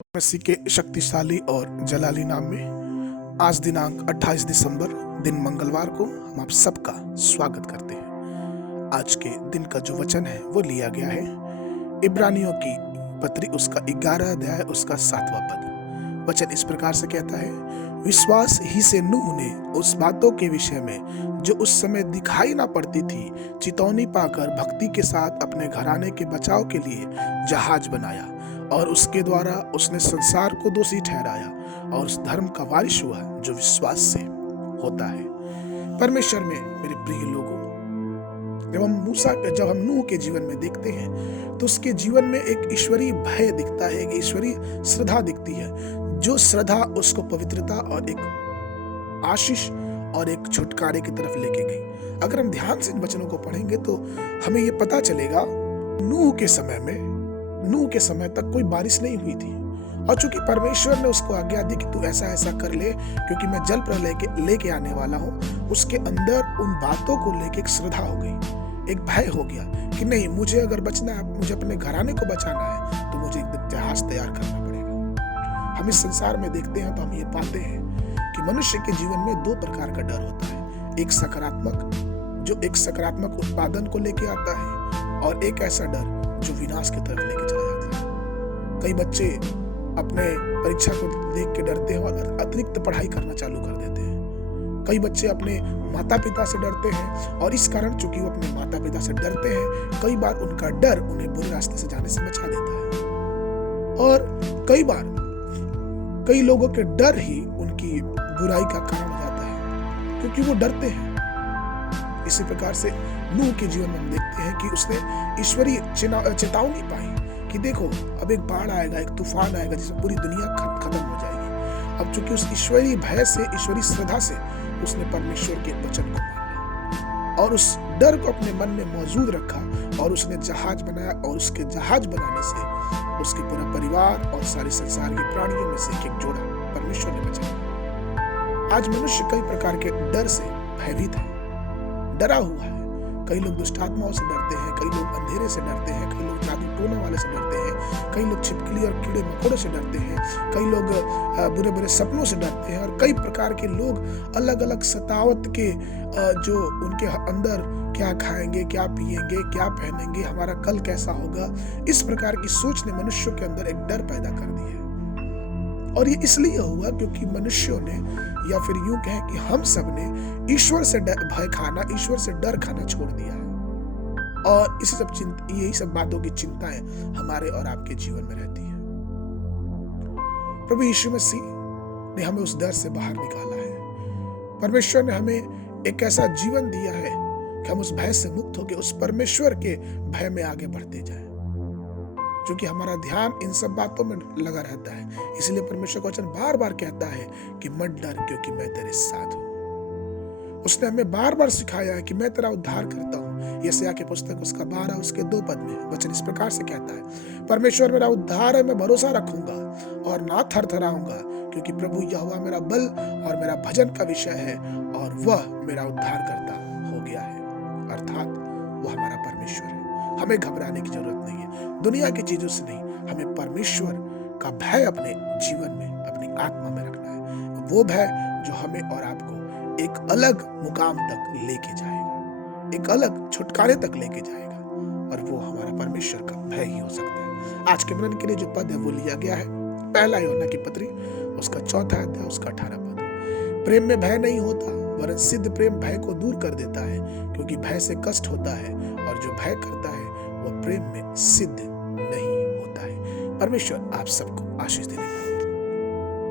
मसीह के शक्तिशाली और जलाली नाम में आज दिनांक 28 दिसंबर दिन मंगलवार को हम आप सबका स्वागत करते हैं। आज के दिन का जो वचन है वो लिया गया है इब्रानियों की पत्री उसका 11 अध्याय उसका 7वां पद। वचन इस प्रकार से कहता है, विश्वास ही से नूह ने उस बातों के विषय में जो उस समय दिखाई ना पड़ती थी चेतावनी पाकर भक्ति के साथ अपने घराने के बचाव के लिए जहाज बनाया और उसके द्वारा उसने संसार को दोषी ठहराया और उस धर्म का वारिस हुआ जो विश्वास से होता है। परमेश्वर में मेरे प्रिय लोगों, जब हम नूह के जीवन में देखते हैं तो उसके जीवन में एक ईश्वरीय भय दिखता है, एक ईश्वरीय श्रद्धा दिखती है, जो श्रद्धा उसको पवित्रता और एक आशीष और एक छुटकारे की तरफ लेके गई। अगर हम ध्यान से इन वचनों को पढ़ेंगे तो हमें यह पता चलेगा नूह के समय तक कोई बारिश नहीं हुई थी और चूंकि परमेश्वर ने उसको आज्ञा दी कि तू ऐसा ऐसा कर ले क्योंकि मैं जल प्रलय लेके आने वाला हूँ, उसके अंदर उन बातों को लेके एक श्रद्धा हो गई, एक भय हो गया कि नहीं, मुझे अगर बचना है, मुझे अपने घराने को बचाना है तो मुझे एक जहाज तैयार करना पड़ेगा। हम इस संसार में देखते हैं तो हम ये पाते हैं कि मनुष्य के जीवन में दो प्रकार का डर होता है, एक सकारात्मक जो एक सकारात्मक उत्पादन को लेके आता है और एक ऐसा डर जो विनाश की तरफ लेके चला जाता है। कई बच्चे अपने परीक्षा को देख के डरते हैं और अतिरिक्त पढ़ाई करना चालू कर देते हैं। कई बच्चे अपने माता पिता से डरते हैं और इस कारण चूंकि वो अपने माता पिता से डरते हैं, कई बार उनका डर उन्हें बुरे रास्ते से जाने से बचा देता है और कई बार कई लोगों के डर ही उनकी बुराई का कारण हो जाता है क्योंकि वो डरते हैं। इसी प्रकार से नूह के जीवन में हम देखते हैं कि उसने ईश्वरीय चेतावनी पाई कि देखो अब एक बाढ़ आएगा, एक तूफान आएगा जिसमें पूरी दुनिया खत्म हो जाएगी। अब चूंकि उस ईश्वरीय भय से, ईश्वरीय श्रद्धा से उसने परमेश्वर के वचन को माना और उस डर को अपने मन में मौजूद रखा और उसने जहाज बनाया और उसके जहाज बनाने से उसके पूरा परिवार और सारे संसार के प्राणियों में से एक जोड़ा परमेश्वर ने बचाया। आज मनुष्य कई प्रकार के डर से भयभीत है, डरा हुआ है। कई लोग दुष्ट आत्माओं से डरते हैं, कई लोग अंधेरे से डरते हैं, कई लोग जादू टोने वाले से डरते हैं, कई लोग छिपकली और कीड़े मकोड़े से डरते हैं, कई लोग बुरे बुरे सपनों से डरते हैं और कई प्रकार के लोग अलग अलग सतावत के जो उनके अंदर क्या खाएंगे, क्या पिएंगे, क्या पहनेंगे, हमारा कल कैसा होगा, इस प्रकार की सोच ने मनुष्यों के अंदर एक डर पैदा कर दिया है। और ये इसलिए हुआ क्योंकि मनुष्यों ने, या फिर यूं कहें कि हम सब ने ईश्वर से भय खाना, ईश्वर से डर खाना छोड़ दिया है और यही सब बातों की चिंताएं हमारे और आपके जीवन में रहती है। प्रभु यीशु मसीह ने हमें उस डर से बाहर निकाला है। परमेश्वर ने हमें एक ऐसा जीवन दिया है कि हम उस भय से मुक्त होकर उस परमेश्वर के भय में आगे बढ़ते जाएं। क्योंकि हमारा ध्यान इन सब बातों में लगा रहता है, इसलिए परमेश्वर का वचन बार बार कहता है कि मत डर क्योंकि मैं तेरे साथ हूं। उसने हमें बार बार सिखाया है कि मैं तेरा उद्धार करता हूं। यशायाह की पुस्तक उसका 12 उसके 2 पद में वचन इस प्रकार से कहता है, परमेश्वर मेरा उद्धार है, मैं भरोसा रखूंगा और ना थरथराऊंगा क्योंकि प्रभु यहोवा मेरा बल और मेरा भजन का विषय है और वह मेरा उद्धार करता हो गया है। अर्थात वह हमारा परमेश्वर है। हमें घबराने की जरूरत नहीं है, दुनिया की चीजों से नहीं, हमें परमेश्वर का भय अपने जीवन में, अपनी आत्मा में रखना है। वो भय जो हमें और आपको एक अलग मुकाम तक लेके जाएगा, एक अलग छुटकारे तक लेके जाएगा और वो हमारा परमेश्वर का भय ही हो सकता है। आज के मनन के लिए जो पद है वो लिया गया है पहला यूहन्ना की पत्री उसका 4वां अध्याय उसका 18 पद। प्रेम में भय नहीं होता वरन सिद्ध प्रेम भय को दूर कर देता है क्योंकि भय से कष्ट होता है और जो भय करता है वह प्रेम में सिद्ध नहीं होता है। परमेश्वर आप सबको आशीष देने